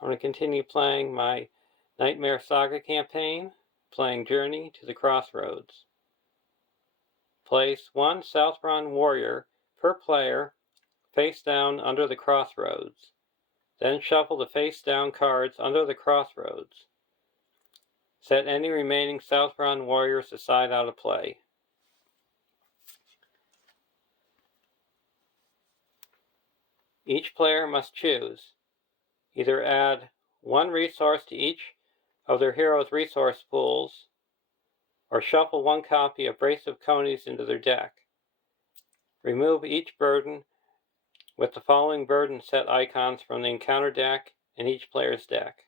I'm going to continue playing my Nightmare Saga campaign, playing Journey to the Crossroads. Place one Southron warrior per player face down under the crossroads. Then shuffle the face down cards under the crossroads. Set any remaining Southron warriors aside out of play. Each player must choose. Either add one resource to each of their hero's resource pools, or shuffle one copy of Brace of Conies into their deck. Remove each burden with the following burden set icons from the encounter deck in each player's deck.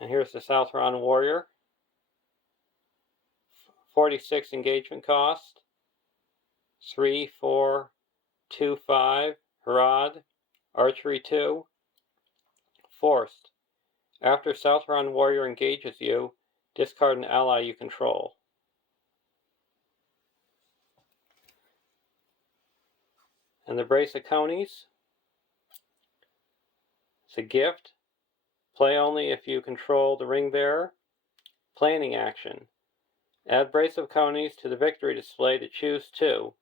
And here's the Southron Warrior. 46 engagement cost. 3, 4, 2, 5. Harad. Archery 2. Forced. After Southron Warrior engages you, discard an ally you control. And the Brace of Conies. It's a gift. Play only if you control the ring bearer. Planning action. Add Brace of Conies to the victory display to choose 2.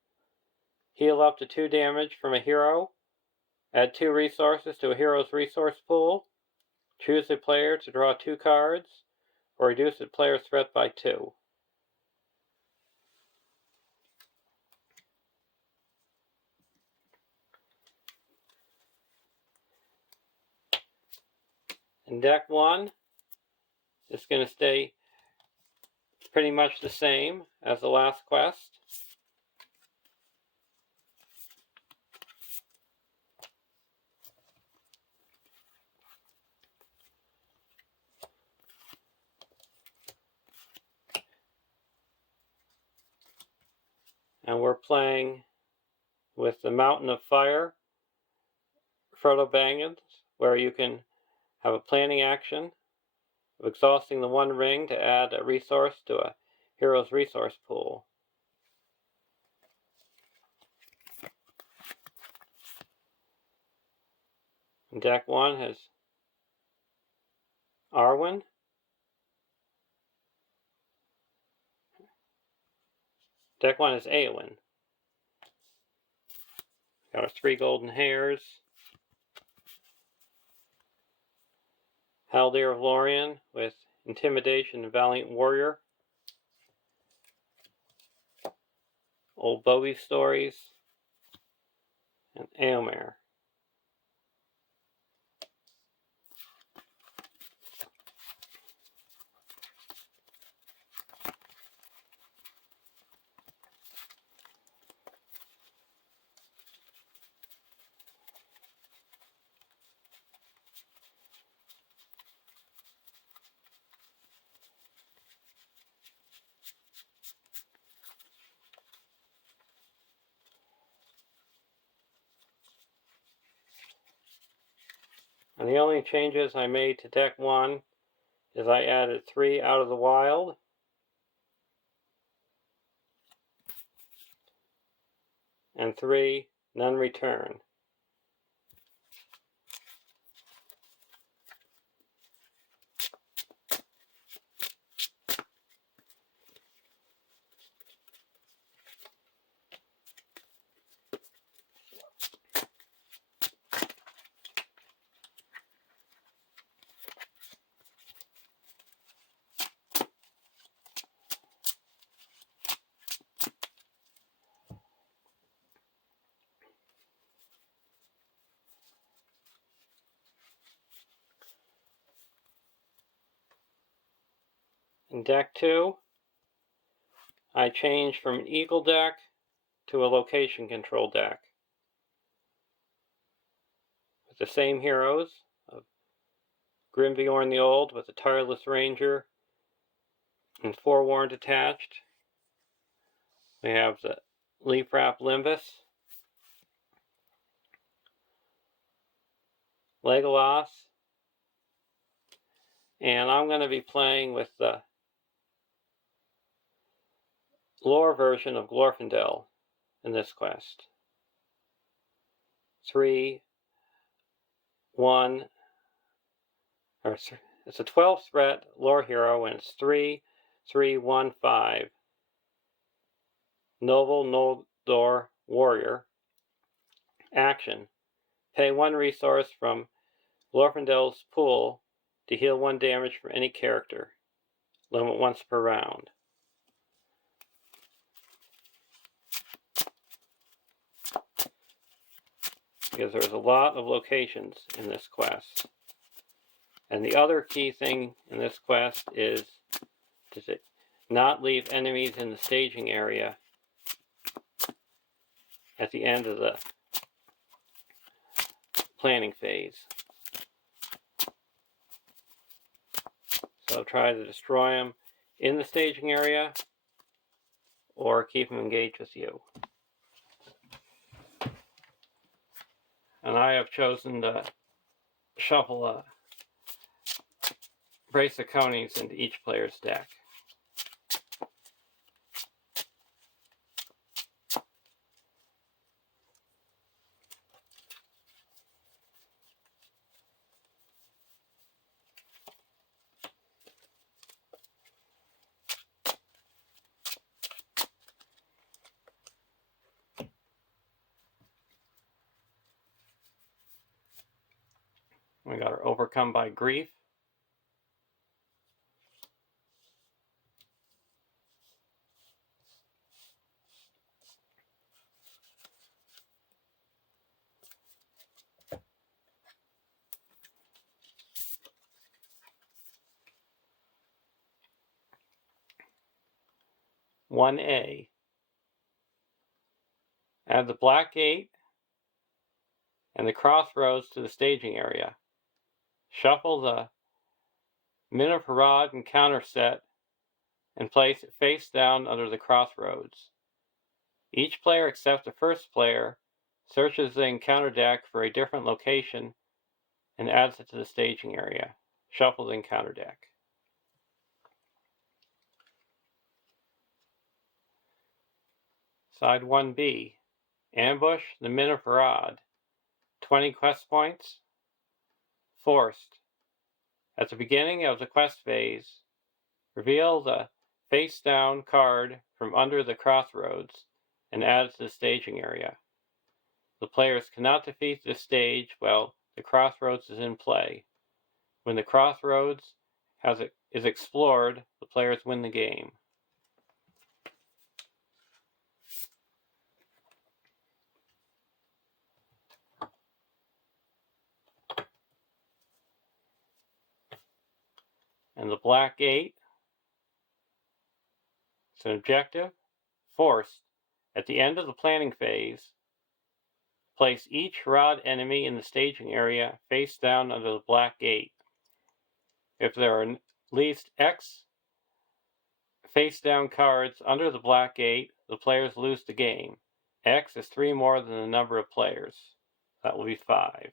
Heal up to 2 damage from a hero. Add 2 resources to a hero's resource pool. Choose a player to draw 2 cards, or reduce the player's threat by 2. In deck 1, it's going to stay pretty much the same as the last quest. And we're playing with the Mountain of Fire, Frodo Baggins, where you can have a planning action of exhausting the 1 ring to add a resource to a hero's resource pool. And deck 1 has Arwen. Deck 1 is Eowyn. Got our 3 golden hairs. Haldir of Lorien with Intimidation and Valiant Warrior. Old Bowie Stories. And Eomer. And the only changes I made to deck 1 is I added 3 Out of the Wild, and 3 None Return. In deck 2, I changed from an Eagle deck to a location control deck. With the same heroes of Grimbeorn the Old with the Tireless Ranger and Forewarned attached. We have the Leaf Wrap Limbus, Legolas, and I'm going to be playing with the lore version of Glorfindel in this quest. 3, 1, or it's a 12 threat lore hero, and it's 3, 3, 1, 5. Noble Noldor warrior. Action. Pay 1 resource from Glorfindel's pool to heal 1 damage from any character. Limit once per round. Because there's a lot of locations in this quest. And the other key thing in this quest is to not leave enemies in the staging area at the end of the planning phase. So try to destroy them in the staging area or keep them engaged with you. And I have chosen to shuffle a brace of conies into each player's deck. We got our Overcome by Grief. One A. Add the Black Gate and the Crossroads to the staging area. Shuffle the Minipharad encounter set and place it face down under the Crossroads. Each player except the first player searches the encounter deck for a different location and adds it to the staging area. Shuffle the encounter deck. Side 1B. Ambush the Minipharad. 20 quest points. Forced. At the beginning of the quest phase, reveal the face-down card from under the Crossroads and add it to the staging area. The players cannot defeat this stage while the Crossroads is in play. When the Crossroads is explored, the players win the game. And the Black Gate, it's an objective. Forced. At the end of the planning phase, place each rod enemy in the staging area face down under the Black Gate. If there are at least X face down cards under the Black Gate, the players lose the game. X is 3 more than the number of players. That will be 5.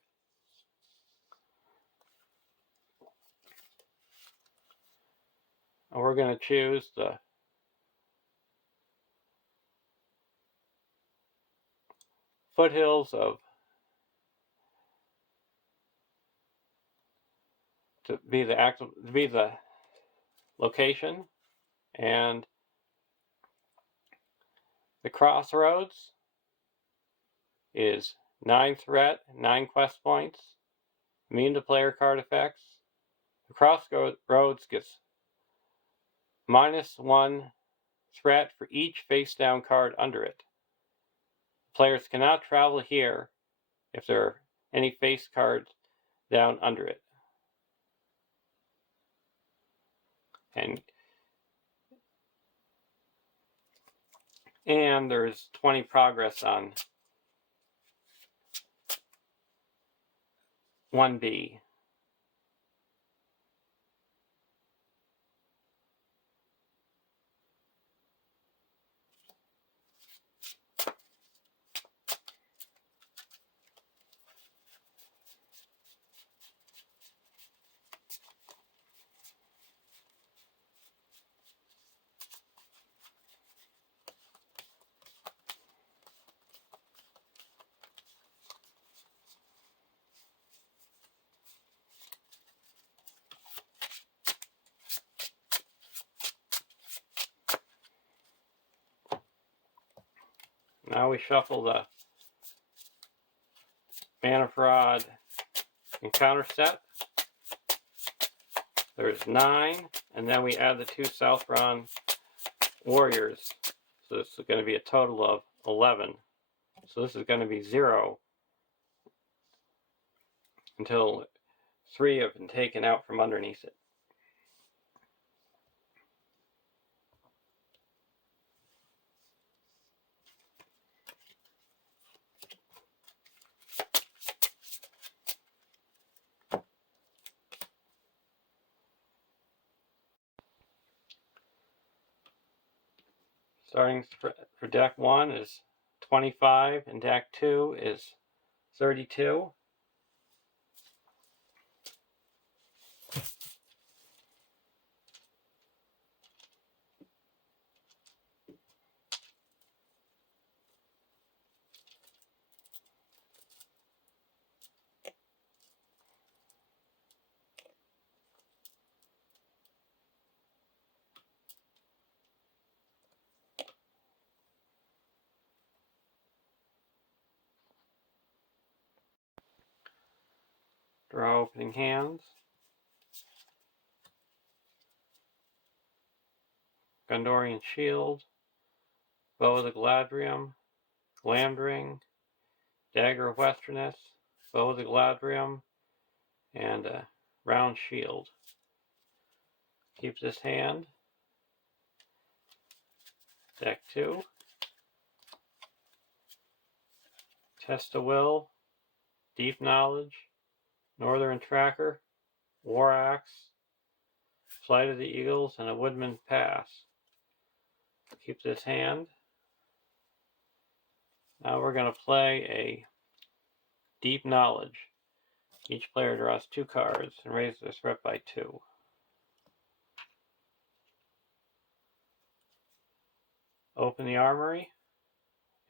And we're going to choose the foothills to be the location, and the Crossroads is 9 threat, 9 quest points, immune to player card effects. The Crossroads gets -1 threat for each face down card under it. Players cannot travel here if there are any face cards down under it. And there's 20 progress on 1B. Now we shuffle the Mana of Rod encounter set. There's 9, and then we add the 2 Southron warriors. So this is going to be a total of 11. So this is going to be 0 until 3 have been taken out from underneath it. Starting for deck 1 is 25, and deck 2 is 32. Draw opening hands. Gondorian Shield, Bow of the Galadriel, Glamdring, Dagger of Westerness, Bow of the Galadriel, and a round shield. Keep this hand. Deck 2. Test of Will, Deep Knowledge, Northern Tracker, War Axe, Flight of the Eagles, and a Woodman Pass. Keep this hand. Now we're going to play a Deep Knowledge. Each player draws 2 cards and raises their threat by 2. Open the Armory,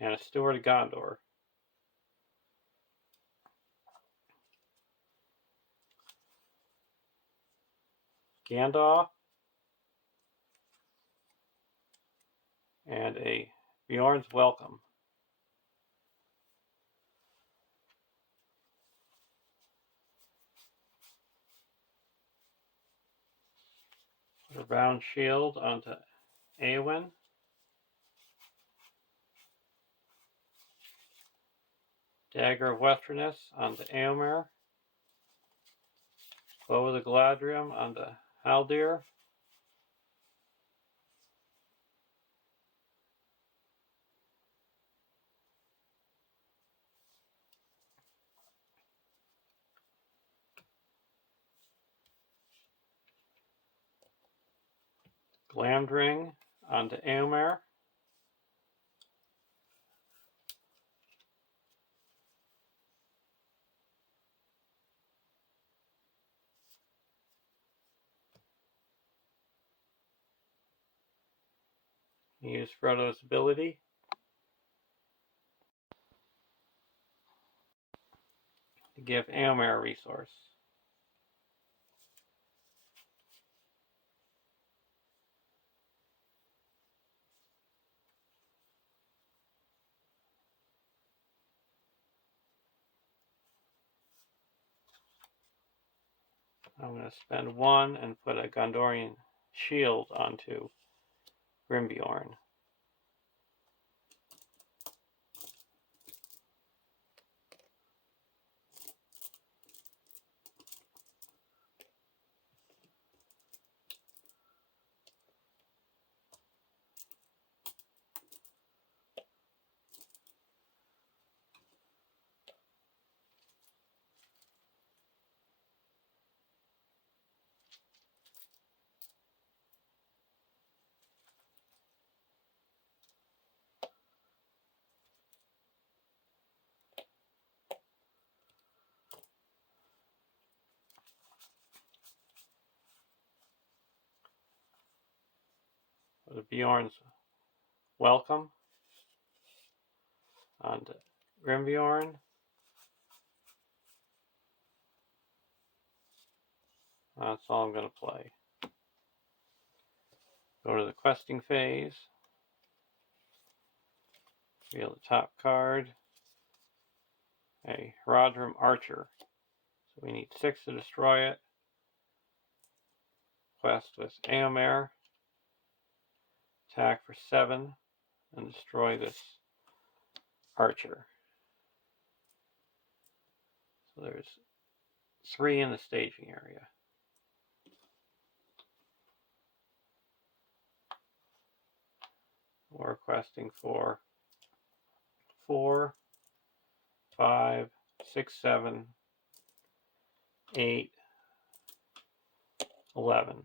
and a Steward of Gondor. Gandalf, and a Bjorn's Welcome. Put a round shield onto Eowyn. Dagger of Westerness onto Eomer. Bow of the Galadriel onto Haldir. Glamdring onto Eomer. Use Frodo's ability to give Eomer a resource. I'm going to spend 1 and put a Gondorian shield onto Grimbjorn. Put a Bjorn's Welcome onto Grimbjorn. That's all I'm going to play. Go to the questing phase. Reveal the top card. A Rodrum Archer. So we need 6 to destroy it. Quest with Aomer. Attack for 7 and destroy this archer. So there's 3 in the staging area. We're questing for 4, 5, 6, 7, 8, 11.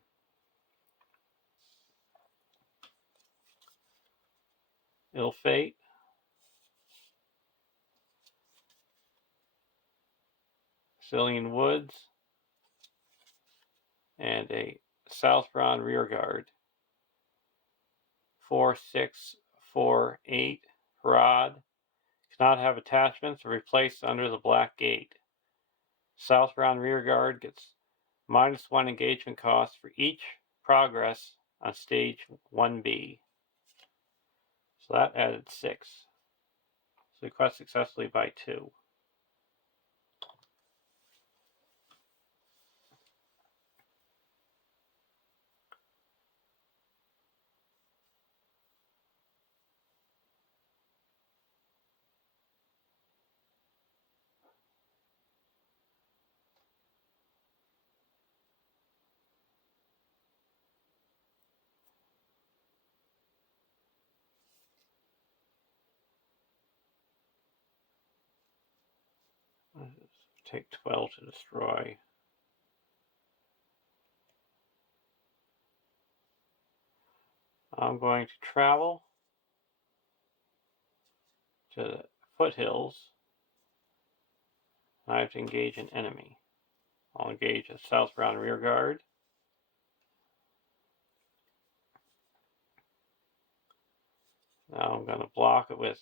Ill Fate. Cillian Woods. And a Southbound Rearguard. 4, 6, 4, 8. Rod. Cannot have attachments or replaced under the black gate. Southbound Rearguard gets -1 engagement cost for each progress on stage 1B. So that added 6. So we quest successfully by 2. Take 12 to destroy. I'm going to travel to the foothills. I have to engage an enemy. I'll engage a Southbound Rearguard. Now I'm going to block it with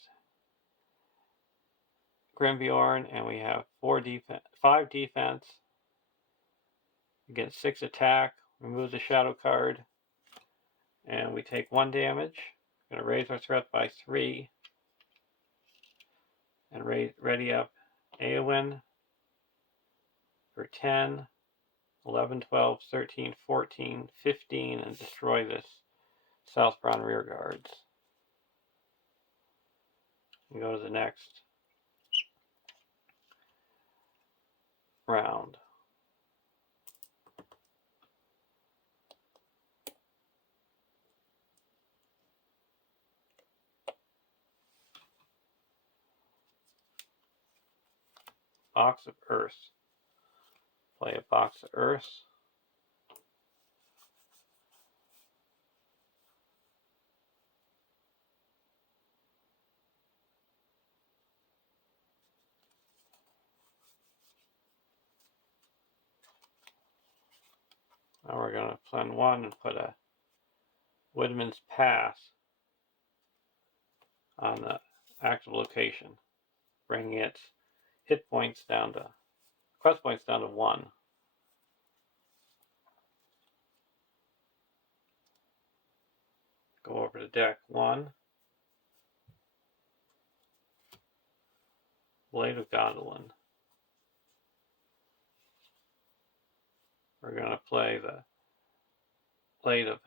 Grimbjorn, and we have 5 defense. We get 6 attack. Remove the shadow card, and we take 1 damage. I'm going to raise our threat by 3, and ready up Eowyn for 10, 11, 12, 13, 14, 15, and destroy this Southbound Rearguards. And go to the next round. Box of Earth. Play a Box of Earth. Now we're going to plan 1 and put a Woodman's Pass on the active location, bringing its hit points down to, quest points down to 1. Go over to deck 1. Blade of Gondolin. We're going to play the Blade of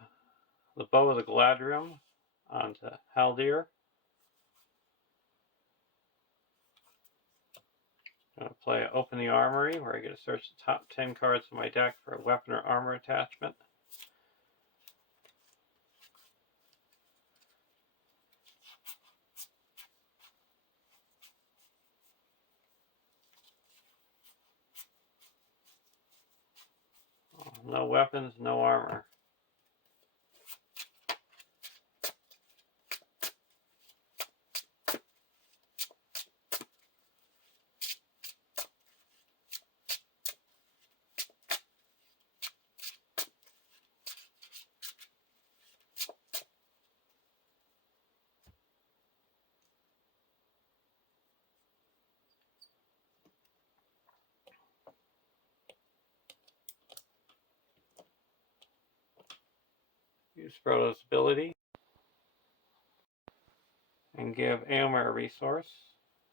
the Bow of the Galadriel onto Haldir. I'm going to play Open the Armory, where I get to search the top 10 cards of my deck for a weapon or armor attachment. No weapons, no armor. Use Frodo's ability. and give Aomer a resource.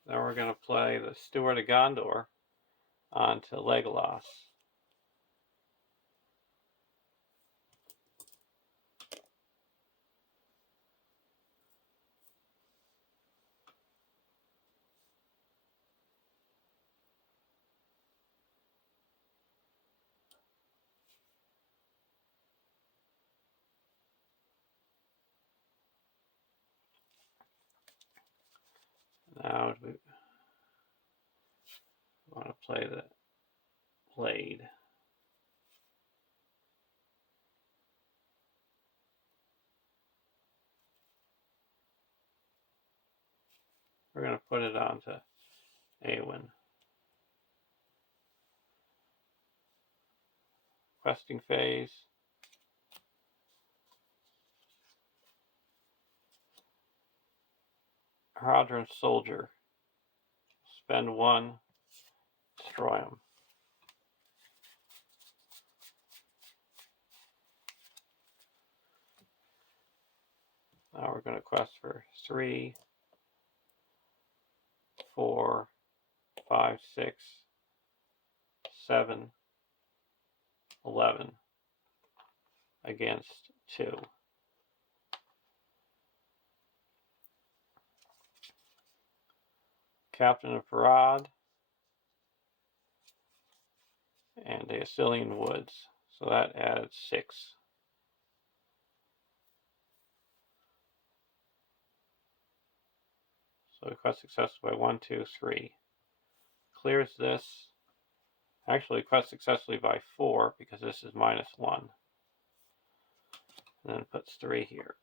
Then we're going to play the Steward of Gondor onto Legolas. Now we want to play the Blade. We're going to put it onto Eowyn. Questing phase. Haradrim Soldier. Spend 1, destroy him. Now we're going to quest for 3, 4, 5, 6, 7, 11 against 2. Captain of Farad and the Assylian Woods. So that adds 6. So we quest successfully by 1, 2, 3. Clears this. Actually quest successfully by 4 because this is -1. And then puts 3 here.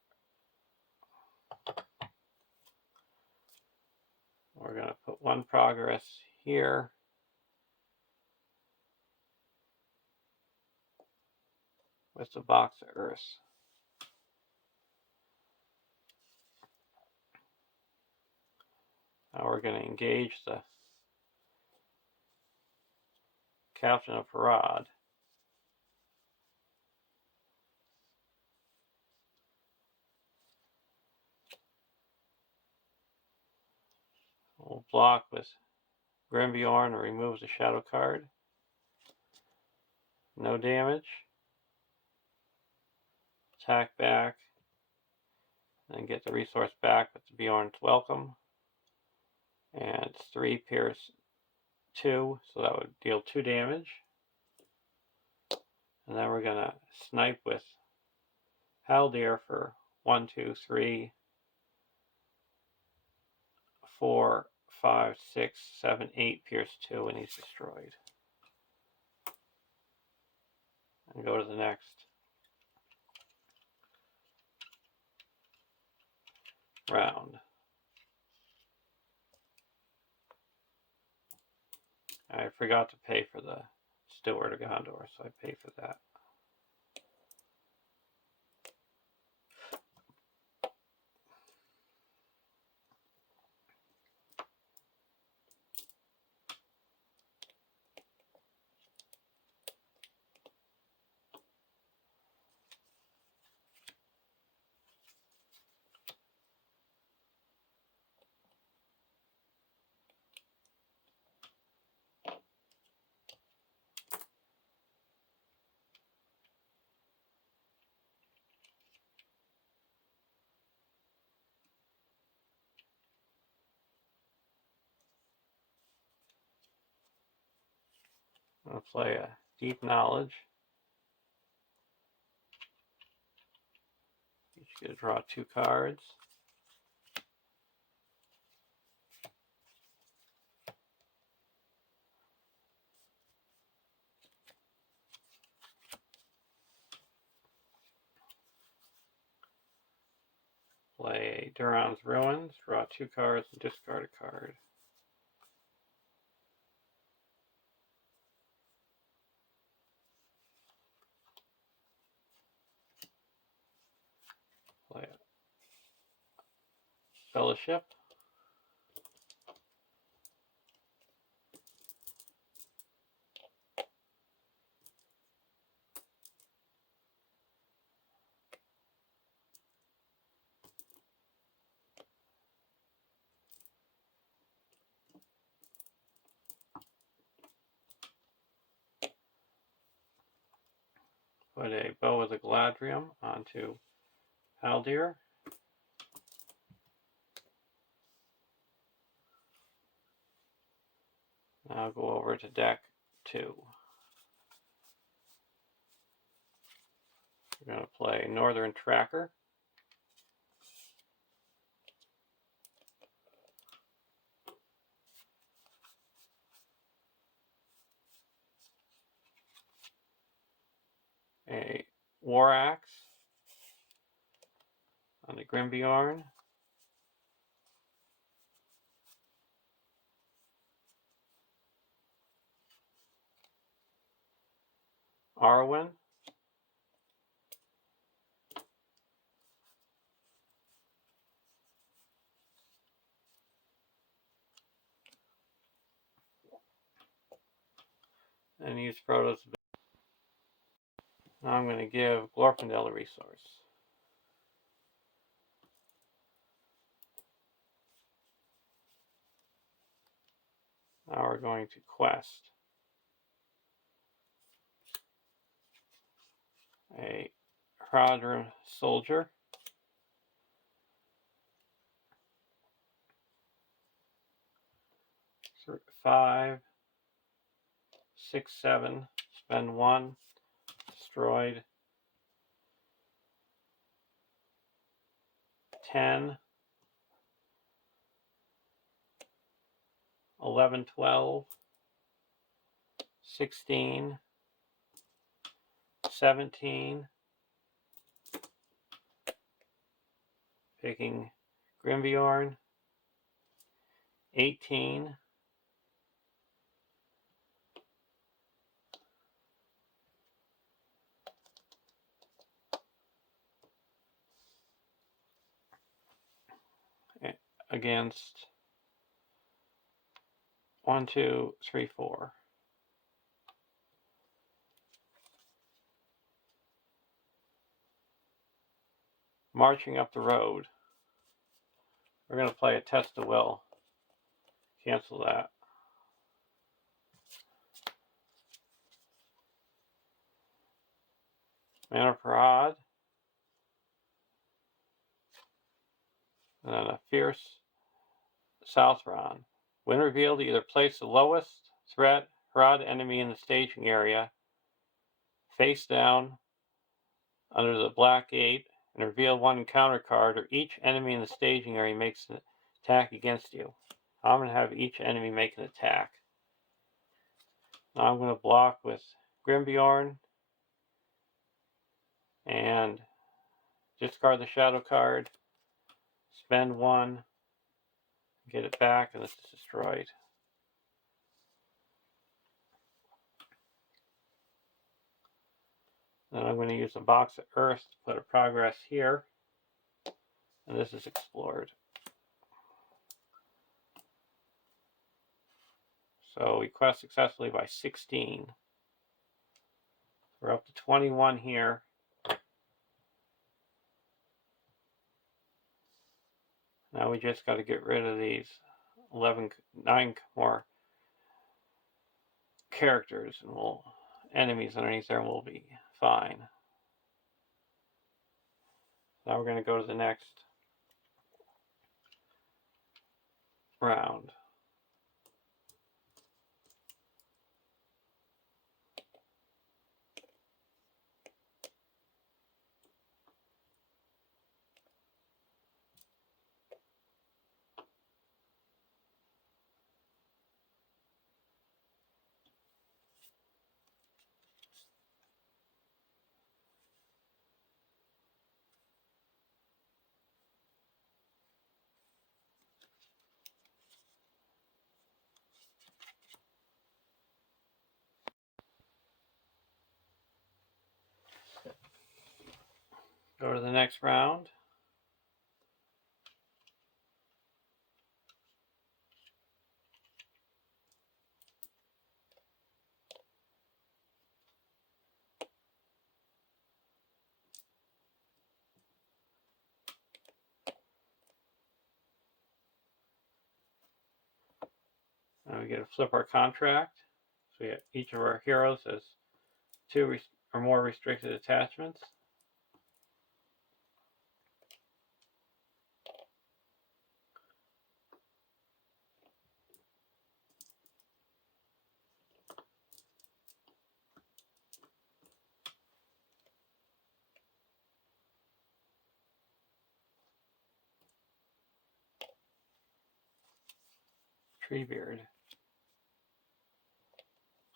We're going to put 1 progress here. With the box of Earth. Now we're going to engage the Captain of Farad. We'll block with Grimbjorn and remove the shadow card. No damage. Attack back. And get the resource back with the Bjorn's Welcome. And it's 3 pierce 2, so that would deal 2 damage. And then we're going to snipe with Haldir for 1, 2, 3, 4, 5, 6, 7, 8 pierce 2, and he's destroyed. And go to the next round. I forgot to pay for the Steward of Gondor, so I pay for that. I'm going to play a Deep Knowledge. Each get to draw 2 cards. Play Duran's Ruins, draw 2 cards and discard a card. Play a Fellowship. Put a bow of the Galadrium onto Haldir. Now go over to deck 2. We're going to play Northern Tracker. A War Axe on the Grimbjorn. Arwen. And use Frodo's. Now I'm going to give Glorfindel a resource. Now we're going to quest a Hradrim soldier. So 5, 6, 7, spend 1, destroyed. 10, 11, 12, 16, 17, picking Grimbjorn, 18, 'Against 1, 2, 3, 4. Marching up the road. We're going to play a Test of Will. Cancel that. Mana Parade. And then a Fierce Southron. When revealed, either place the lowest threat Hrad enemy in the staging area face down under the black 8 and reveal 1 encounter card, or each enemy in the staging area makes an attack against you. I'm going to have each enemy make an attack. Now I'm going to block with Grimbjorn and discard the shadow card, spend 1, get it back, and this is destroyed. Then I'm going to use a box of earth to put a progress here, and this is explored. So we quest successfully by 16. We're up to 21 here. Now we just got to get rid of these 9 more characters, and enemies underneath there, and we'll be fine. Now we're going to go to the next round. Go to the next round. And we get to flip our contract. So each of our heroes has 2 or more restricted attachments. Treebeard.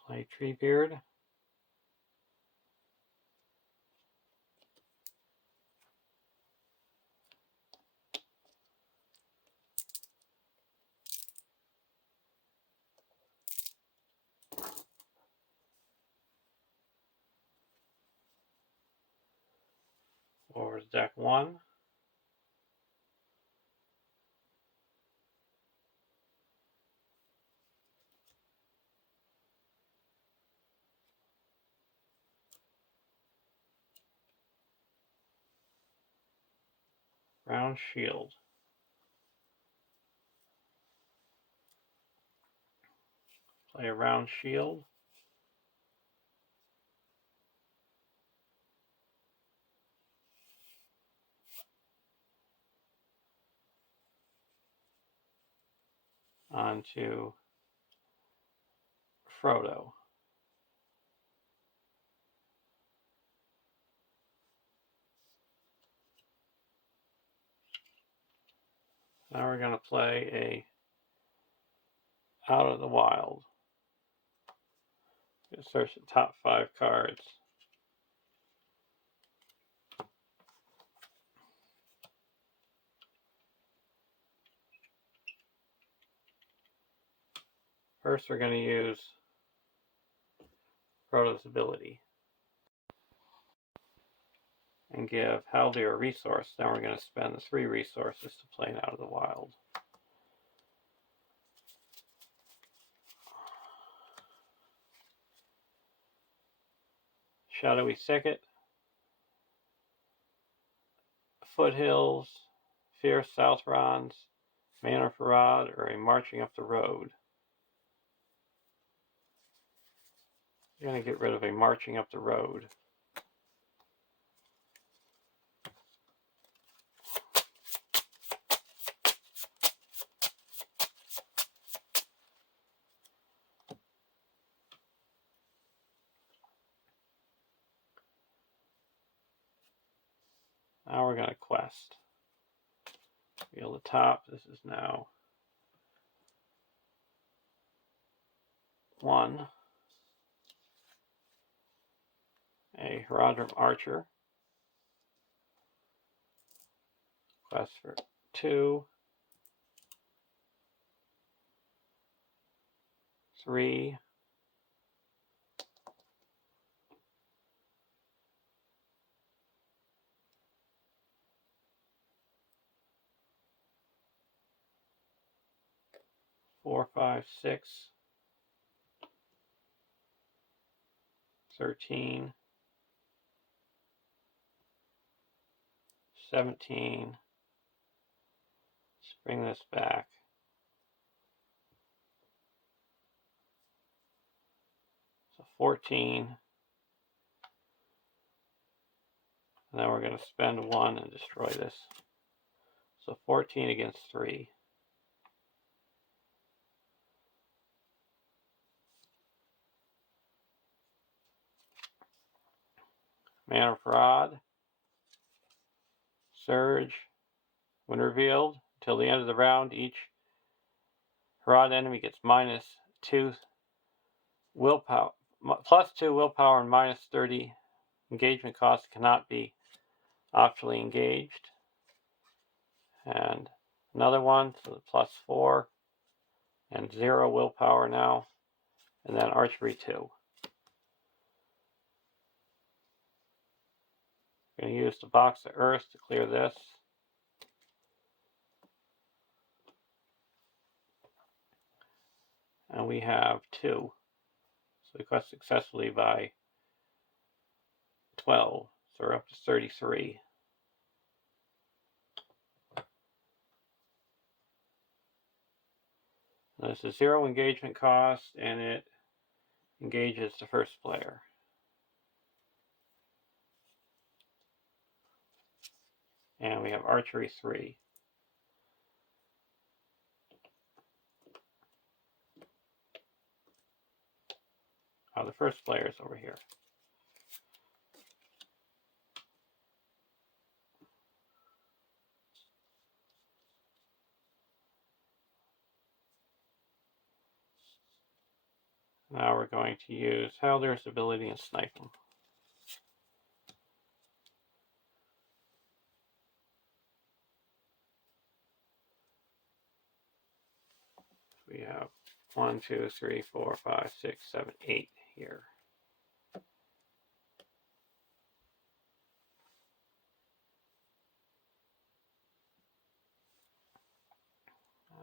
Play Treebeard. Over to deck 1. Round Shield. Play a Round Shield. Onto Frodo. Now we're going to play a Out of the Wild. Search the top 5 cards. First we're going to use Frodo's ability and give Haldir a resource. Then we're going to spend the 3 resources to play an Out of the Wild. Shadowy Thicket, Foothills, Fierce Southrons, Manor Farad, or a Marching Up the Road. We're going to get rid of a Marching Up the Road. Now we're going to quest. Wheel the top. This is now 1. A Haradrim Archer. Quest for 2. 3. 4, 5, 6. 13. 17. Let's bring this back. So 14. And then we're going to spend 1 and destroy this. So 14 against 3. Manor Farad. Surge. When revealed, until the end of the round, each Harad enemy gets -2 willpower, +2 willpower, and -30 engagement cost. Cannot be optionally engaged. And another one, so the +4 and 0 willpower now. And then archery 2. I'm going to use the box of earth to clear this. And we have 2. So we quest successfully by 12. So we're up to 33. Now this is 0 engagement cost, and it engages the first player. And we have archery 3. Oh, the first player is over here. Now we're going to use Howler's ability and snipe him. We have 1, 2, 3, 4, 5, 6, 7, 8 here.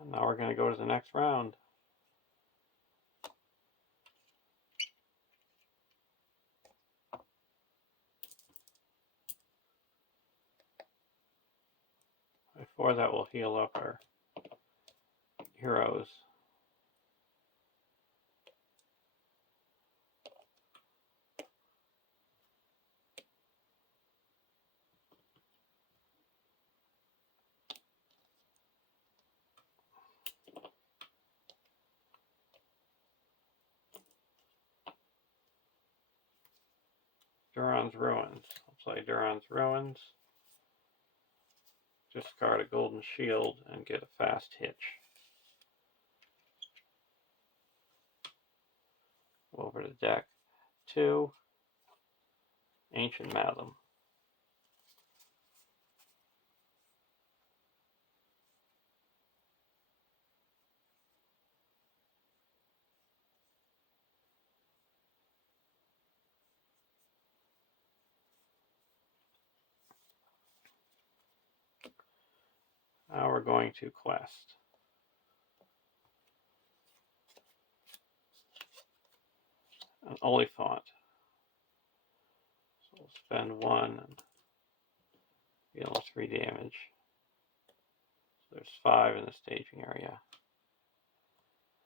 And now we're going to go to the next round. Before that, we'll heal up our heroes. Duran's Ruins. I'll play Duran's Ruins. Discard a golden shield and get a fast hitch. Over to deck 2. Ancient Madam. Now we're going to quest. An Oliphant. So we'll spend 1 and deal 3 damage. So there's 5 in the staging area.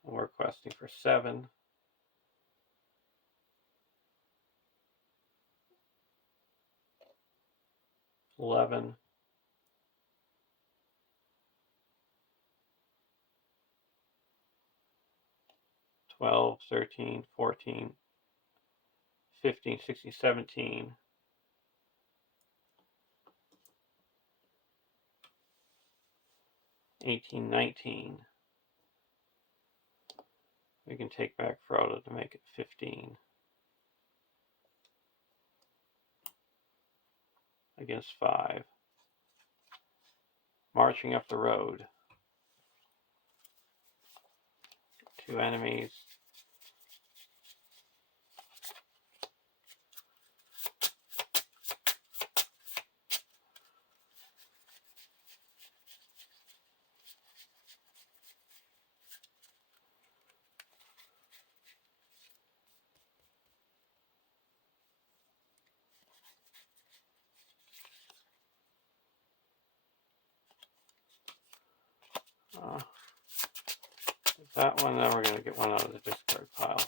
And we're questing for 7. 11. 12, 13, 14, 15, 16, 17. 18, 19. We can take back Frodo to make it 15. Against 5. Marching up the road. 2 enemies. That one, then we're going to get one out of the discard pile.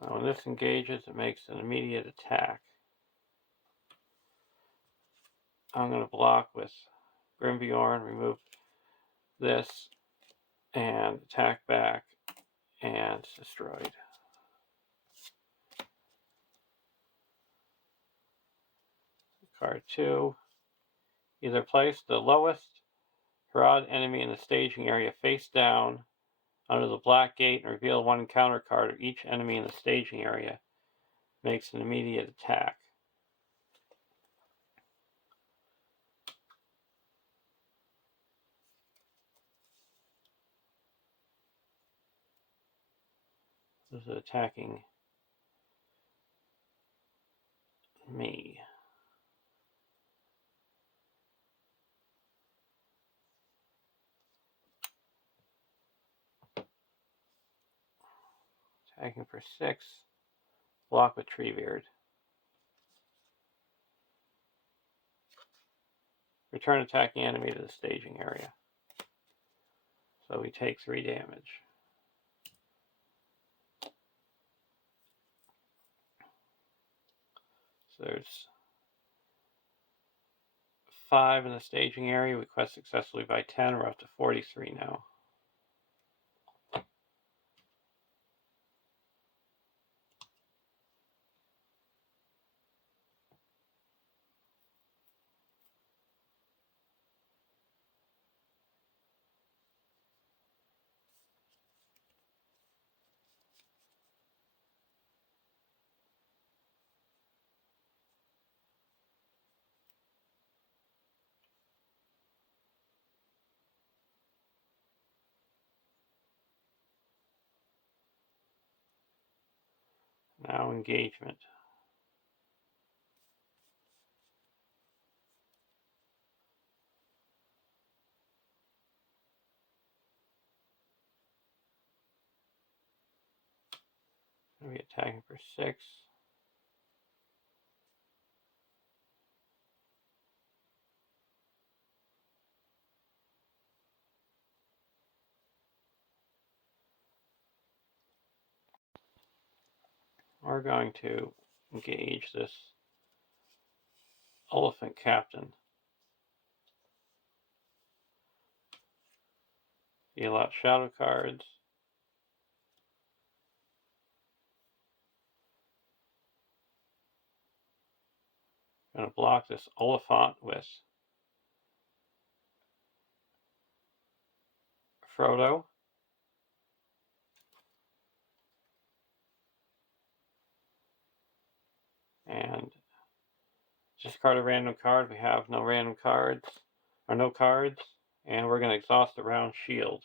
Now when this engages, it makes an immediate attack. I'm going to block with Grimbjorn, remove this, and attack back, and it's destroyed. Card 2. Either place the lowest Harad enemy in the staging area face down under the black gate and reveal 1 encounter card of each enemy in the staging area. Makes an immediate attack. This is attacking me. Attacking for 6. Block with Treebeard. Return attacking enemy to the staging area. So we take 3 damage. So there's 5 in the staging area. We quest successfully by 10. We're up to 43 now. Now engagement. We'll be attacking for 6. We're going to engage this elephant captain. Deal out shadow cards. I'm going to block this Oliphant with Frodo. And discard a random card. We have no random cards, or no cards. And we're going to exhaust the round shield.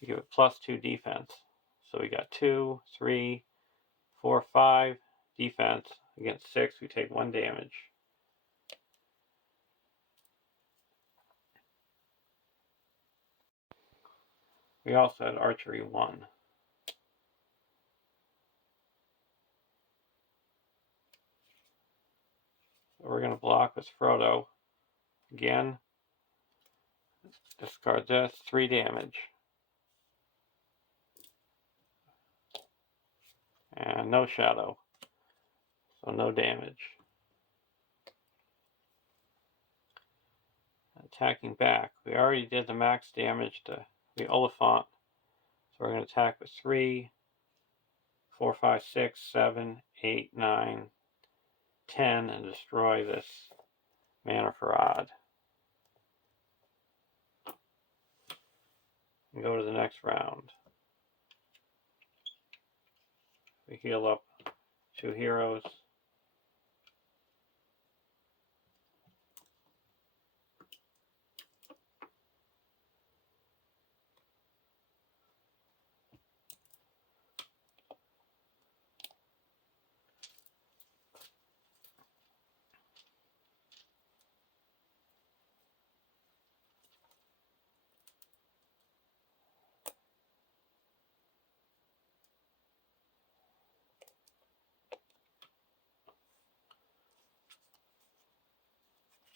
We give it +2 defense. So we got 2, 3, 4, 5 defense. Against 6, we take 1 damage. We also had archery 1. So we're going to block with Frodo. Again, discard this, 3 damage. And no shadow, so no damage. Attacking back. We already did the max damage to the Oliphant. So we're going to attack with 3, 4, 5, 6, 7, 8, 9, 10, and destroy this Mana Farad. And go to the next round. We heal up 2 heroes.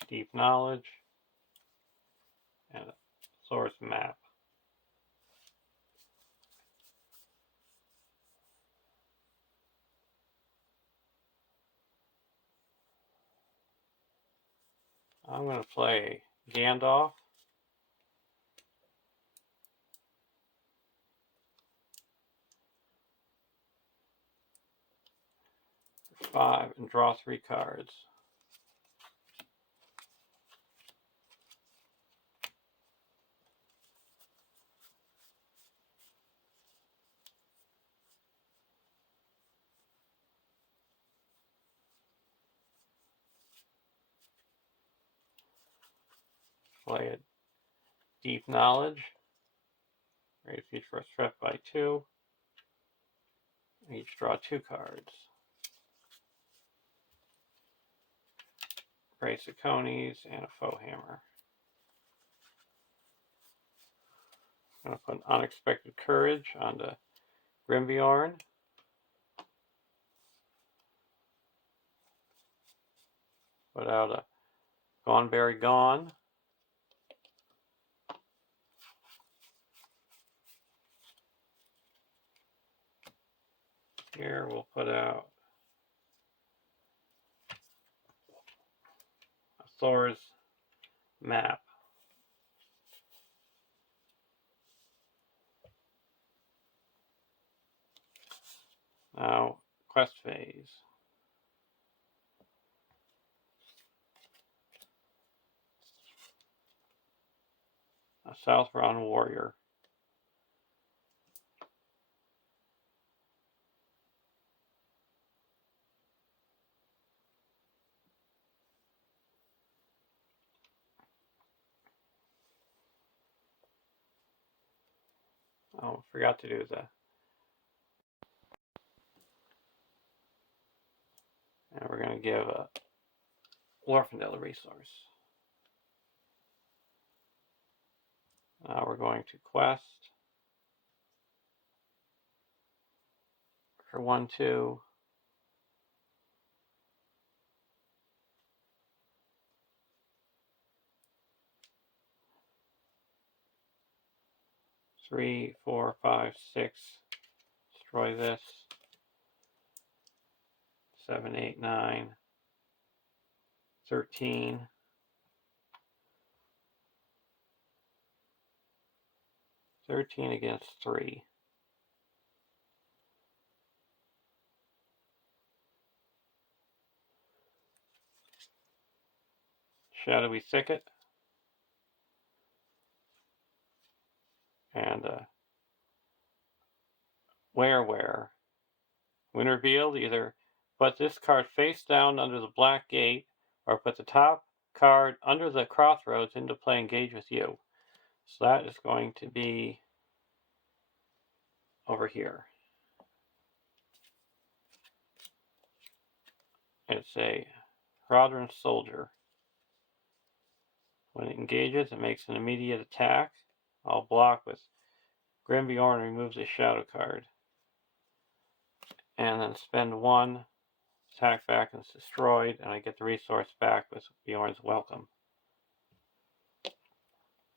Deep Knowledge. And a source map. I'm going to play Gandalf. 5 and draw 3 cards. Play a Deep Knowledge. Raise each first threat by 2. Each draw 2 cards. Brace of Conies and a Foe Hammer. I'm going to put an Unexpected Courage onto Grimbjorn. Put put out a Gone Berry Gone. Here we'll put out a Thor's Map. Now, Quest Phase. A Southron Warrior. Oh, forgot to do that. And we're going to give a Glorfindel a resource. Now we're going to quest for 1/2. Three, 4, 5, 6. Destroy this. 7, 8, 9. 13. 13 against 3. Shadowy Thicket. And Where. When revealed, either put this card face down under the black gate, or put the top card under the crossroads into play, engage with you. So that is going to be over here. It's a Hrodron Soldier. When it engages, it makes an immediate attack. I'll block with Grimbjorn, removes a shadow card. And then spend 1, attack back, and it's destroyed, and I get the resource back with Bjorn's Welcome.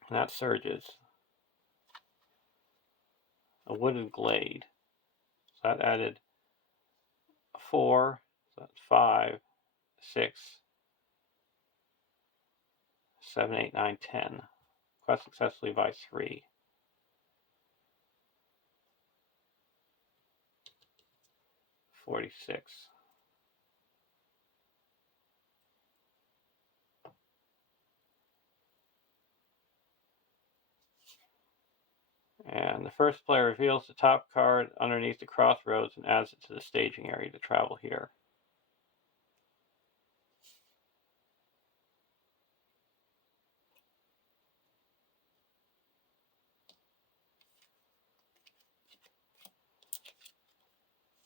And that surges. A Wooded Glade. So that added 4, so that's 5, 6, 7, 8, 9, 10. Quest successfully by 3. 46. And the first player reveals the top card underneath the crossroads and adds it to the staging area to travel here.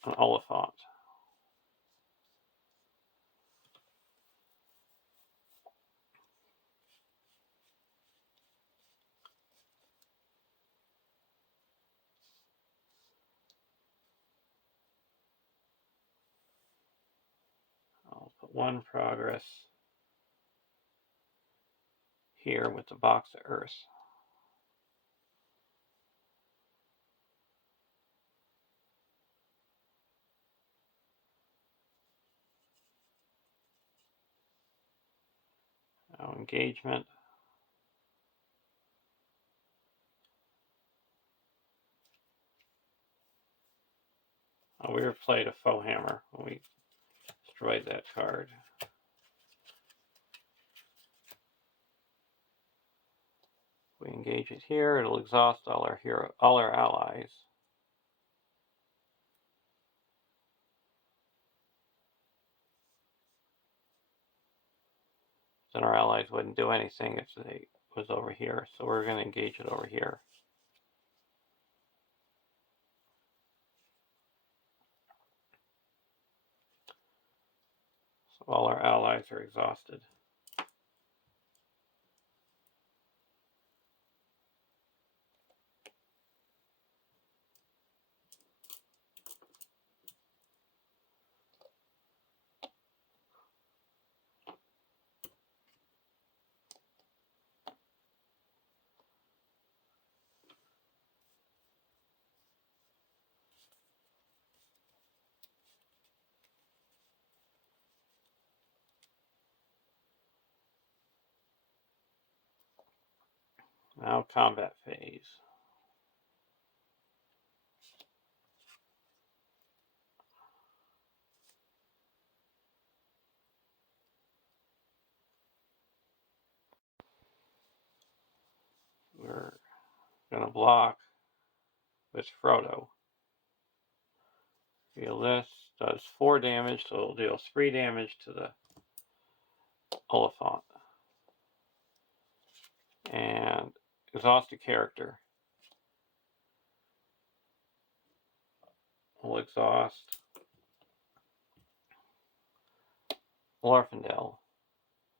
An Oliphant. I'll put 1 progress here with the box of Earth. Now engagement. Oh, we played a Foe Hammer when we destroyed that card. If we engage it here, it'll exhaust all our allies. Then our allies wouldn't do anything if it was over here, so we're going to engage it over here. So all our allies are exhausted. Now combat phase. We're going to block with Frodo. Feel this does 4 damage, so it'll deal 3 damage to the Oliphant. And exhaust a character. We'll exhaust Glorfindel.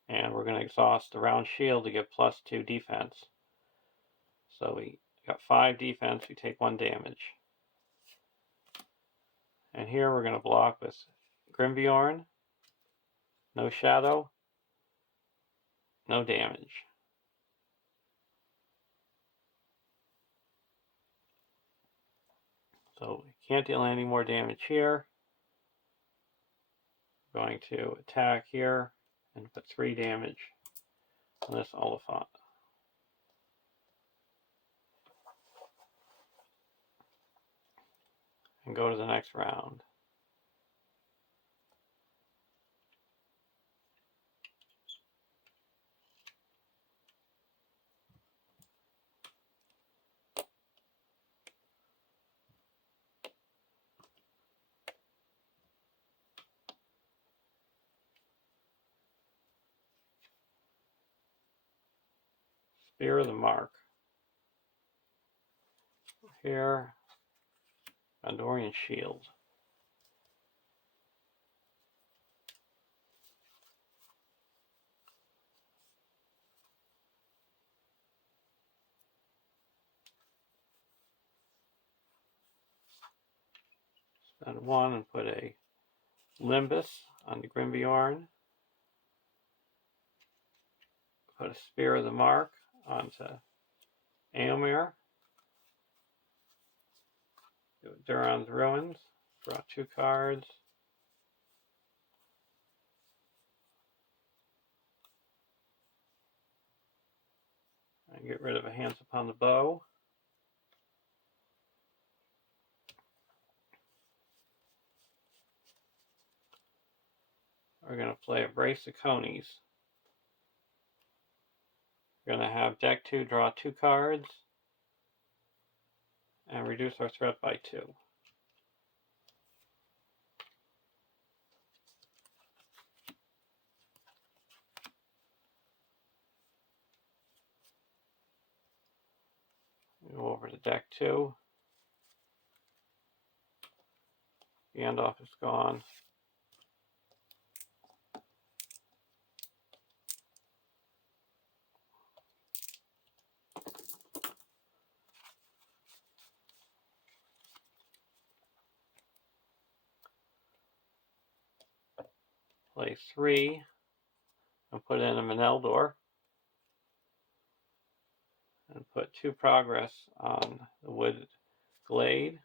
And we're going to exhaust the round shield to get +2 defense. So we got 5 defense, we take 1 damage. And here we're going to block with Grimbjorn. No shadow, no damage. So we can't deal any more damage here. We're going to attack here and put 3 damage on this Oliphant. And go to the next round. Spear of the Mark. Here, Gondorian Shield. Spend 1 and put a Limbus on the Grimbjorn. Put a Spear of the Mark onto Éomer. Do Duran's Ruins. Draw 2 cards. And get rid of a Hands Upon the Bow. We're going to play a Brace of Conies. We're going to have deck 2 draw 2 cards and reduce our threat by 2. Go over to deck 2. Gandalf is gone. Play 3 and put in a Meneldor. And put 2 progress on the Wood Glade.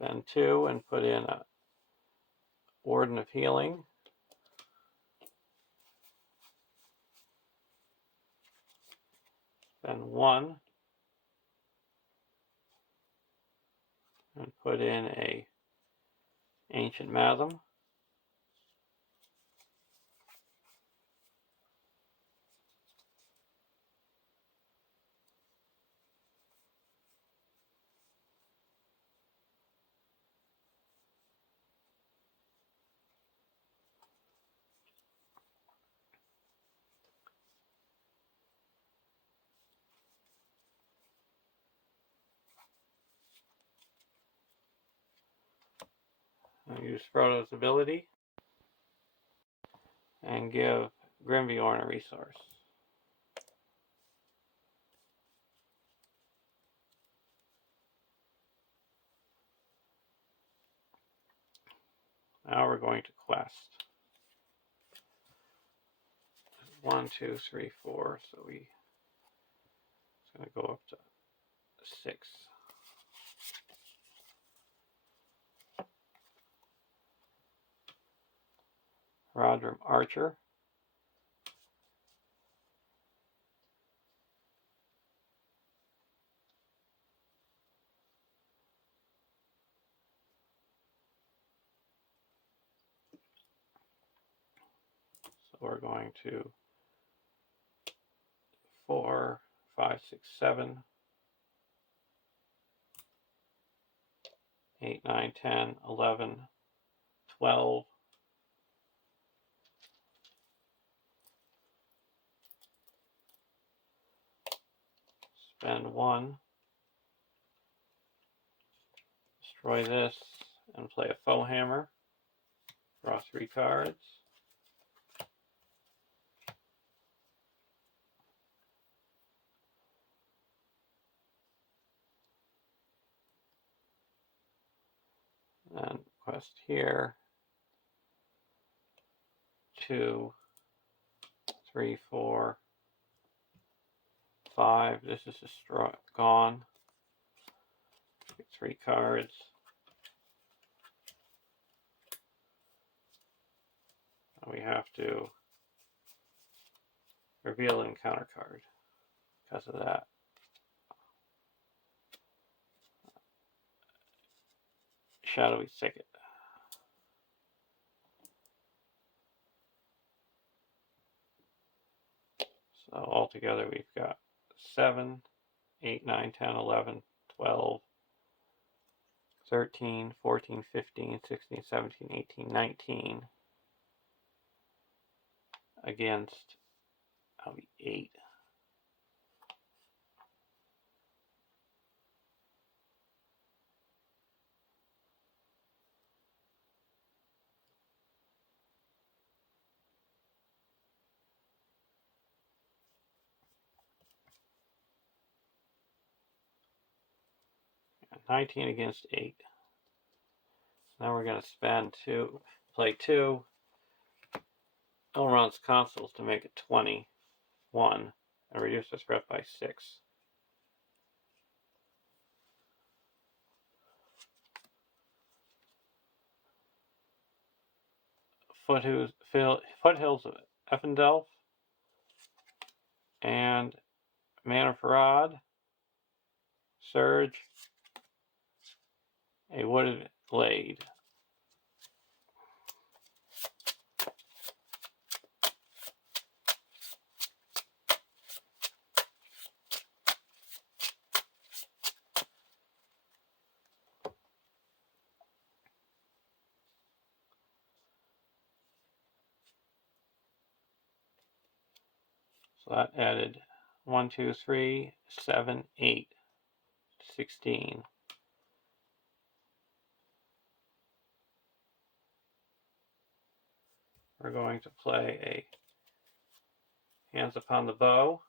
Spend 2 and put in a Warden of Healing. Spend 1 and put in a Ancient Matham. And use Frodo's ability and give Grimbjorn a resource. Now we're going to quest. 1, 2, 3, 4. So it's going to go up to 6. Rodram Archer. So we're going to 4, 5, 6, 7, 8, 9, 10, 11, 12. Spend 1. Destroy this and play a foe hammer. Draw 3 cards. And quest here. 2, 3, 4, 5. This is destroyed, gone. Get 3 cards. And we have to reveal an encounter card because of that. Shadowy Thicket. So altogether we've got 7, 8, 9, 10, 11, 12, 13, 14, 15, 16, 17, 18, 19 against 8. And 19 against 8. So now we're going to spend 2, play 2 Elrond's consoles to make it 21 and reduce the spread by 6. Foothills of Effendelf and Mana Farad, Surge, a Wooded Glade. So that added 1, 2, 3, 7, 8, 16. We're going to play a Hands Upon the Bow.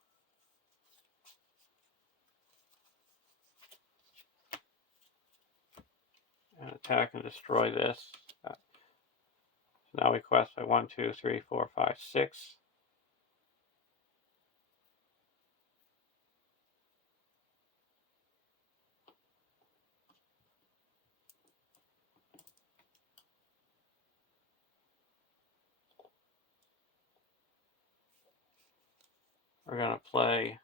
And attack and destroy this. So now we quest by 1, 2, 3, 4, 5, 6. We're going to play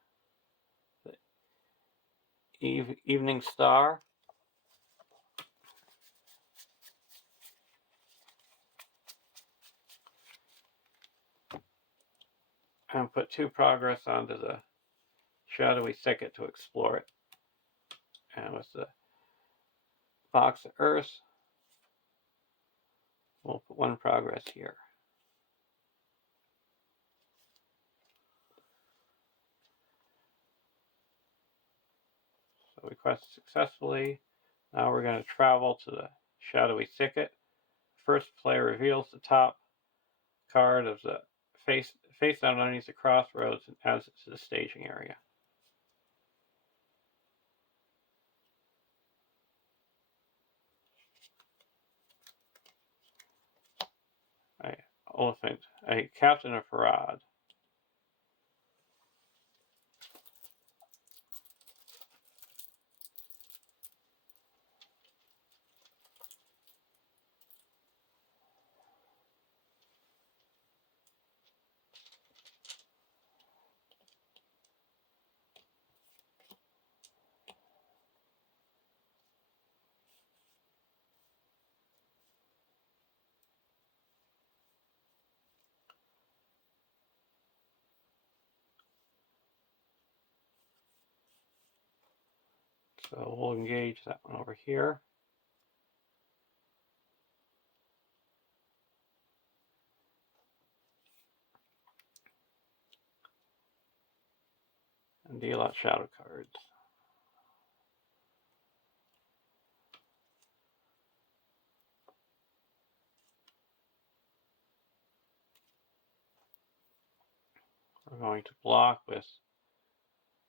the Evening Star. And put 2 progress onto the Shadowy Thicket to explore it. And with the Box of Earth, we'll put 1 progress here. So we quest successfully. Now we're going to travel to the Shadowy Thicket. First player reveals the top card of the face down underneath the crossroads and adds it to the staging area. A Captain of Farad. So we'll engage that one over here. And deal out shadow cards. We're going to block with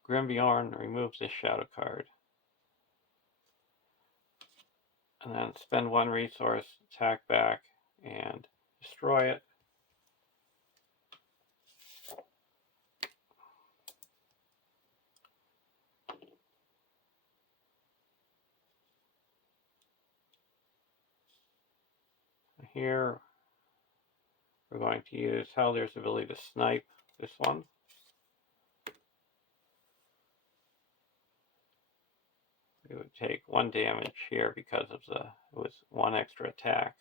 Grimbjorn, remove this shadow card. And then spend one resource, attack back, and destroy it. Here, we're going to use Haldir's ability to snipe this one. We would take 1 damage here because of it was 1 extra attack.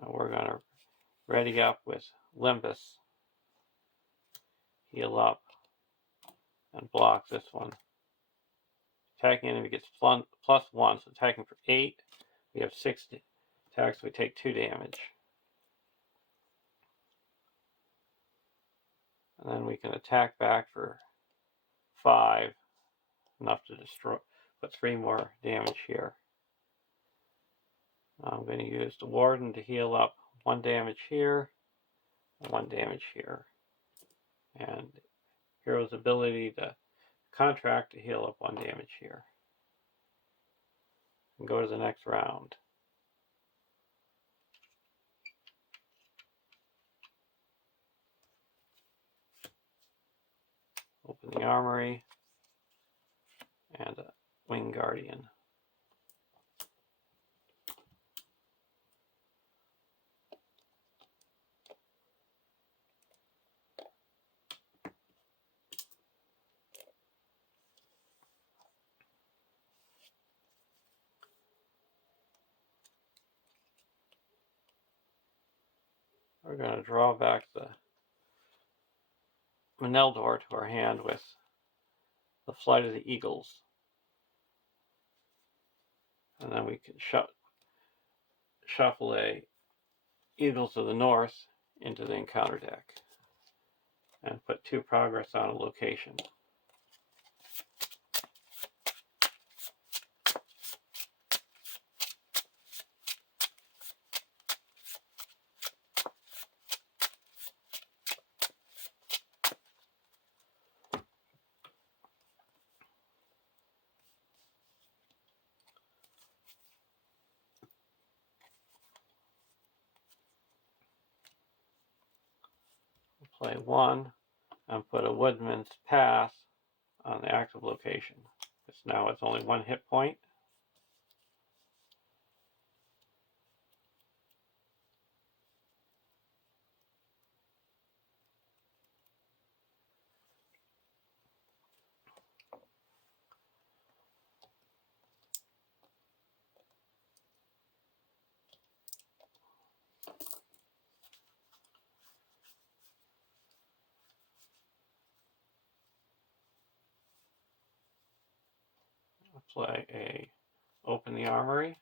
Now we're going to ready up with Limbus, heal up, and block this one. Attacking enemy gets +1, so attacking for 8. We have 6 attacks, so we take 2 damage. And then we can attack back for 5, enough to destroy, put 3 more damage here. I'm going to use the Warden to heal up 1 damage here, and 1 damage here. And Hero's ability to contract to heal up 1 damage here. And go to the next round. Open the armory, and a Wing Guardian. We're going to draw back the Meneldor to our hand with the Flight of the Eagles. And then we can shuffle a Eagles of the North into the encounter deck and put 2 progress on a location. Play 1 and put a Woodman's Path on the active location. Because now it's only 1 hit point. Play a Open the Armory.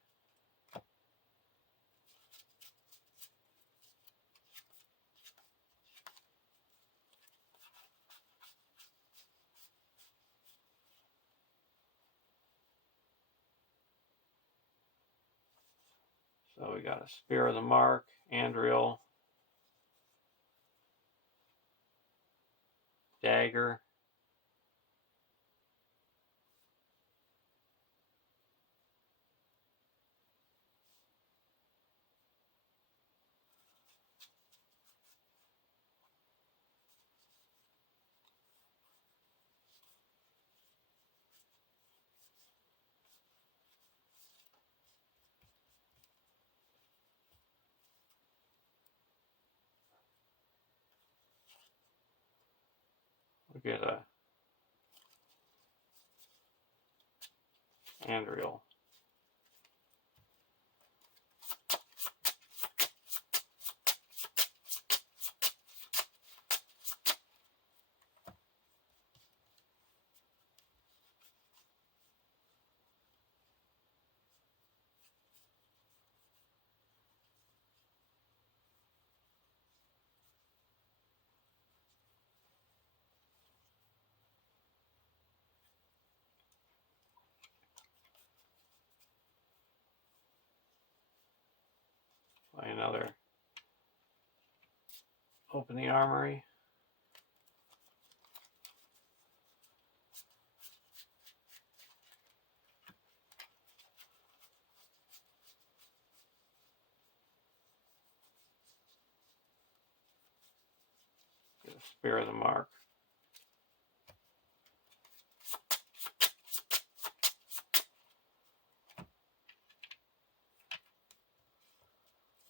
So we got a Spear of the Mark, Andriel, Dagger, we get a Andriel. another. Open the armory. Get a Spear of the Mark.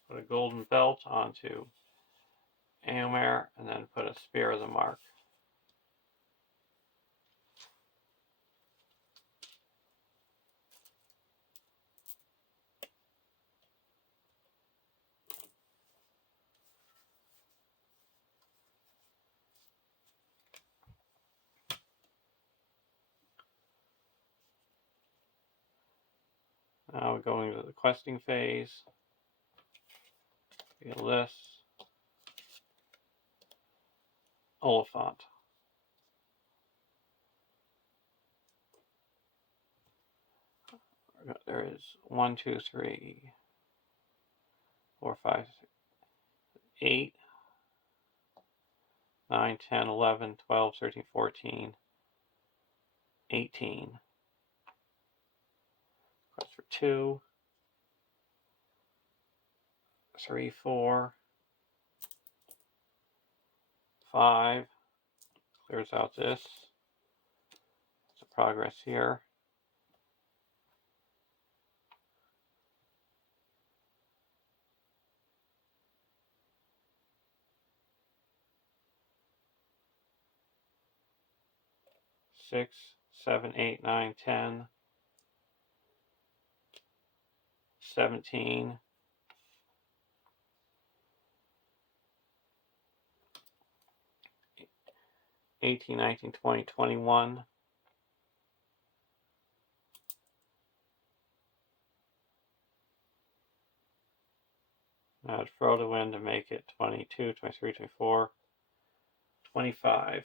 Put a golden belt onto Aomer, and then put a Spear of the Mark. Now we're going to the questing phase. Get this. Oliphant. There is 1, 2, 3, 4, 5, 8, 9, 10, 11, 12, 13, 14, 18. Quest for 2, 3, 4, 5. Clears out this. It's a progress here. 6, 7, 8, 9, 10, 17, 18, 19, 20, 21. Add Frodo in to make it 22, 23, 24, 25.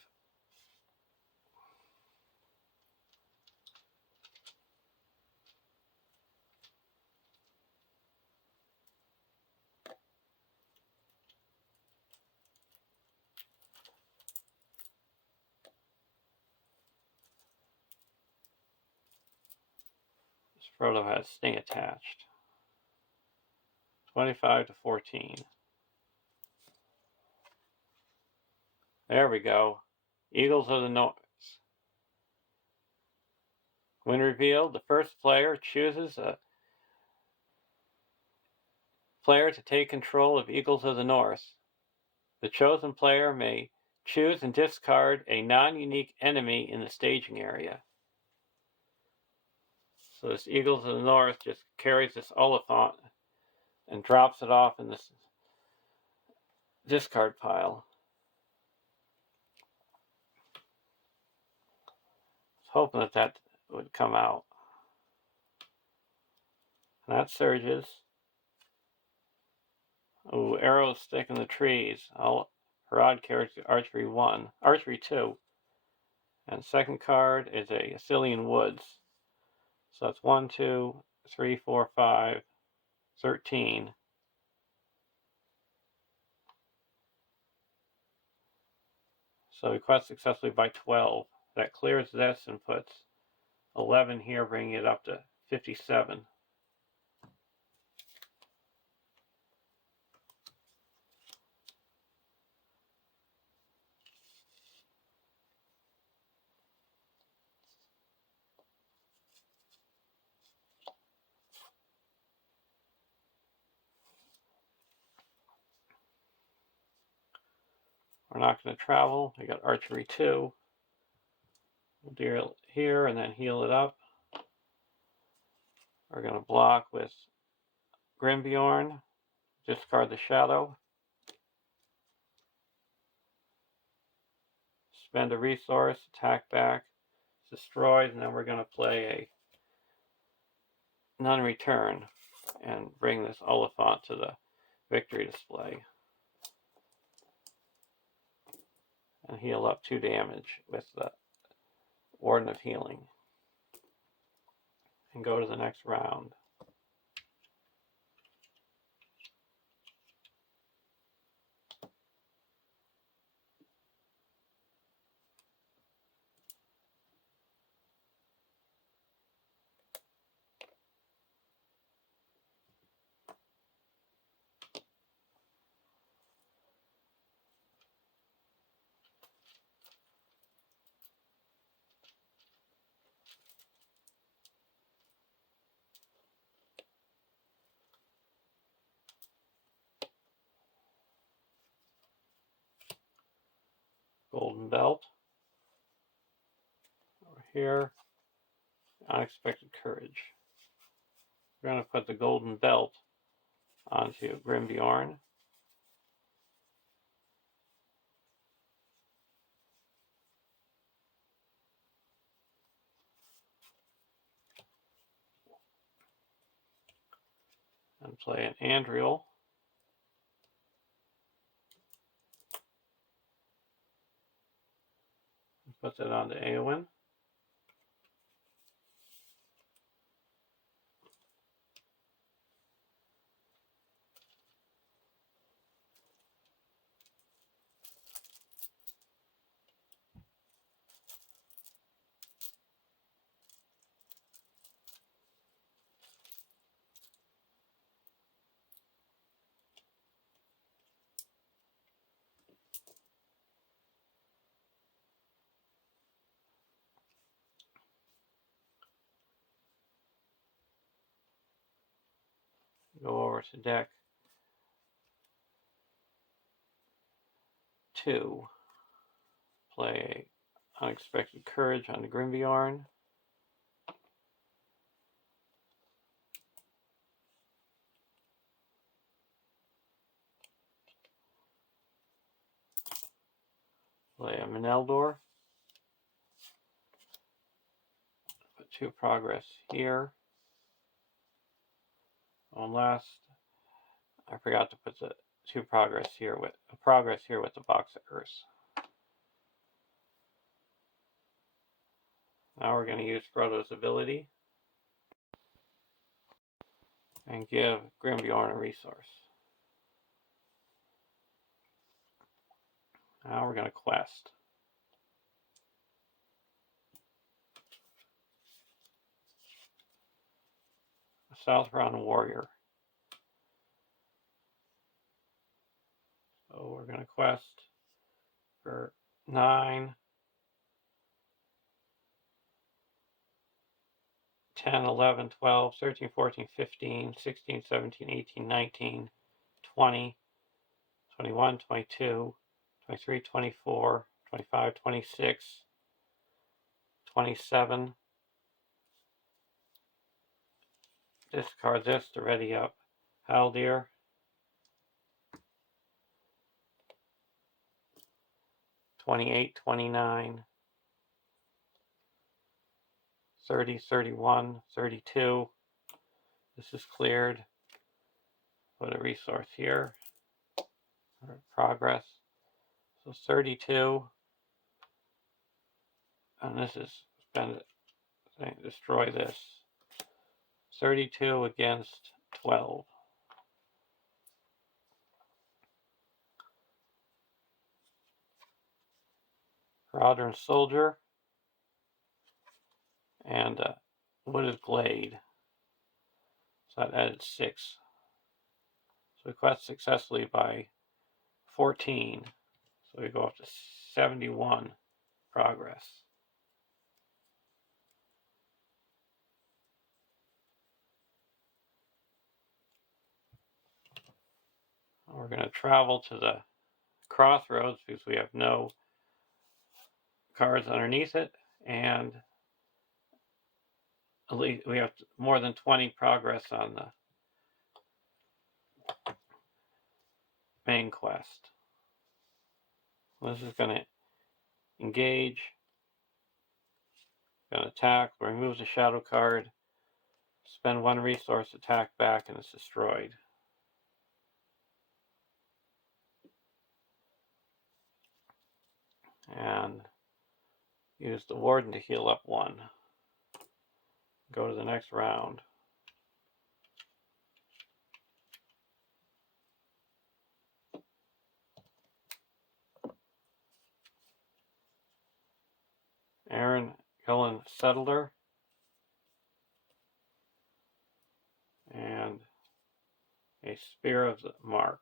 This Frodo has Sting attached. 25 to 14. There we go. Eagles of the North. When revealed, the first player chooses a player to take control of Eagles of the North. The chosen player may choose and discard a non-unique enemy in the staging area. So this Eagles of the North just carries this Oliphant and drops it off in this discard pile. I was hoping that would come out. And that surges. Ooh, arrows stick in the trees. Harad carries archery 1, archery 2. And second card is a Assylian Woods. So that's 1, 2, 3, 4, 5, 13. So we quest successfully by 12. That clears this and puts 11 here, bringing it up to 57. We're not going to travel. We got archery 2. We'll deal here and then heal it up. We're going to block with Grimbjorn. Discard the shadow. Spend a resource, attack back, destroyed, and then we're going to play a non-return and bring this Oliphant to the victory display. And heal up 2 damage with the Warden of Healing. And go to the next round. golden belt. Over here, unexpected courage. We're going to put the golden belt onto Grimbjorn. And play an Andriel. Put that onto Eowyn. Go over to deck 2. Play unexpected courage on the Grimbjorn. Play a Meneldor. Put 2 progress here. On last, I forgot to put the 2 progress here with the box of Earths. Now we're going to use Frodo's ability and give Grimbjorn a resource. Now we're going to quest. A Southron warrior. So we're going to quest for 9, 10, 11, 12, 13, 14, 15, 16, 17, 18, 19, 20, 21, 22, 23, 24, 25, 26, 27. Discard this to ready up Haldir. 28, 29, 30, 31, 32. This is cleared. Put a resource here. Progress. So 32. And this is spend it. Destroy this. 32 against 12. Rodron Soldier. And Wooded Glade. So that added 6. So we quest successfully by 14. So we go up to 71 progress. We're going to travel to the crossroads because we have no cards underneath it, and at least we have more than 20 progress on the main quest. This is going to engage, going to attack, remove the shadow card, spend 1 resource, attack back, and it's destroyed. And use the Warden to heal up 1. Go to the next round. Aaron Cullen Settler. And a Spear of the Mark.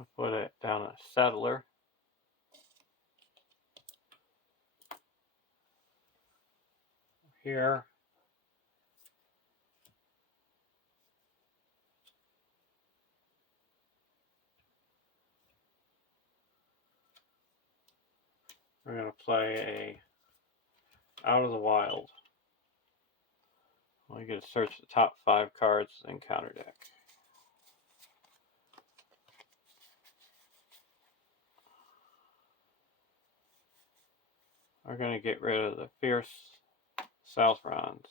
I'll put it down a settler. Here. We're going to play a Out of the Wild. We're going to search the top 5 cards in counter deck. We're going to get rid of the Fierce Southrons.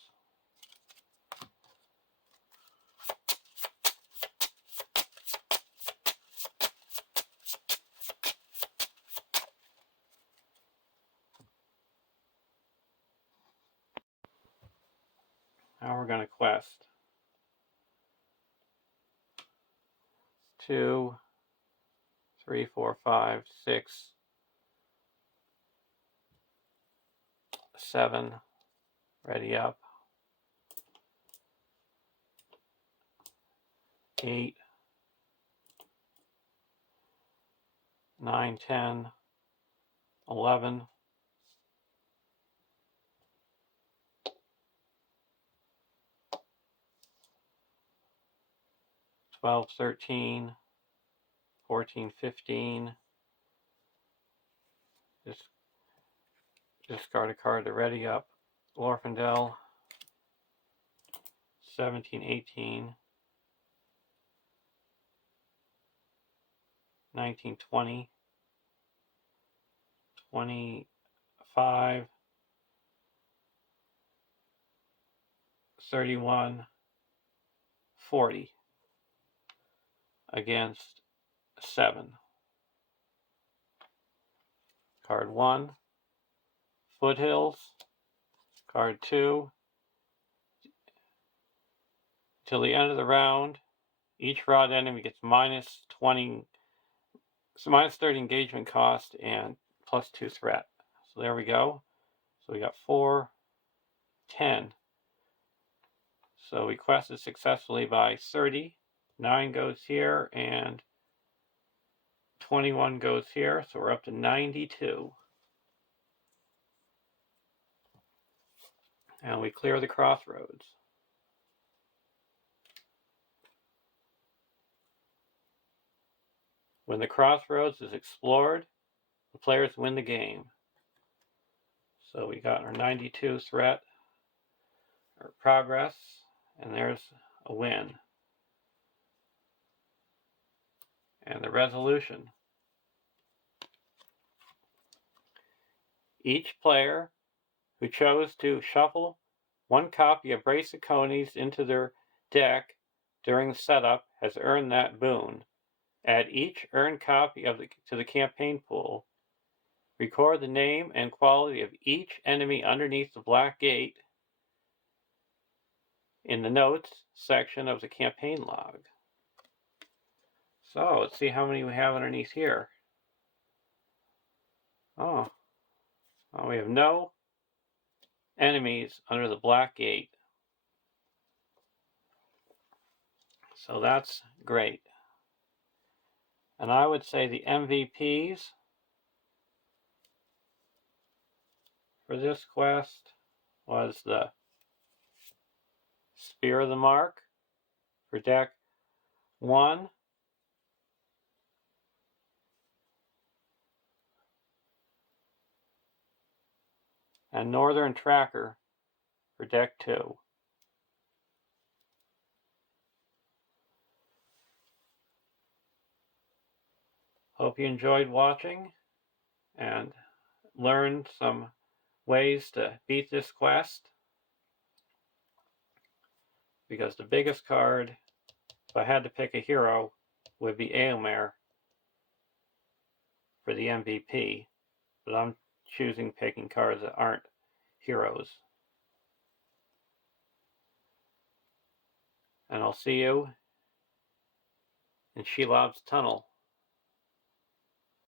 Now we're going to quest 2, 3, 4, 5, 6, 7, ready up, 8, 9, 10, 11, 12, 13, 14, 15. Discard a card to ready up. Glorfindel. 17, 18. 19, 20. 25. 31. 40. Against 7. Card 1. Foothills. Card 2. Till the end of the round, each rod enemy gets minus 20, so minus 30 engagement cost and plus 2 threat. So there we go. So we got 4, 10. So we quested successfully by 30. 9 goes here and 21 goes here. So we're up to 92. And we clear the crossroads. When the crossroads is explored, the players win the game. So we got our 92 threat, or progress, and there's a win. And the resolution. Each player who chose to shuffle 1 copy of Brace of Conies into their deck during the setup has earned that boon. Add each earned copy to the campaign pool. Record the name and quality of each enemy underneath the black gate in the notes section of the campaign log. So let's see how many we have underneath here. Oh, well, we have no enemies under the black gate. So that's great. And I would say the MVPs for this quest was the Spear of the Mark for deck 1. And Northern Tracker for deck 2. Hope you enjoyed watching and learned some ways to beat this quest, because the biggest card, if I had to pick a hero, would be Eomer for the MVP, but I'm picking cards that aren't heroes. And I'll see you in Shelob's Tunnel.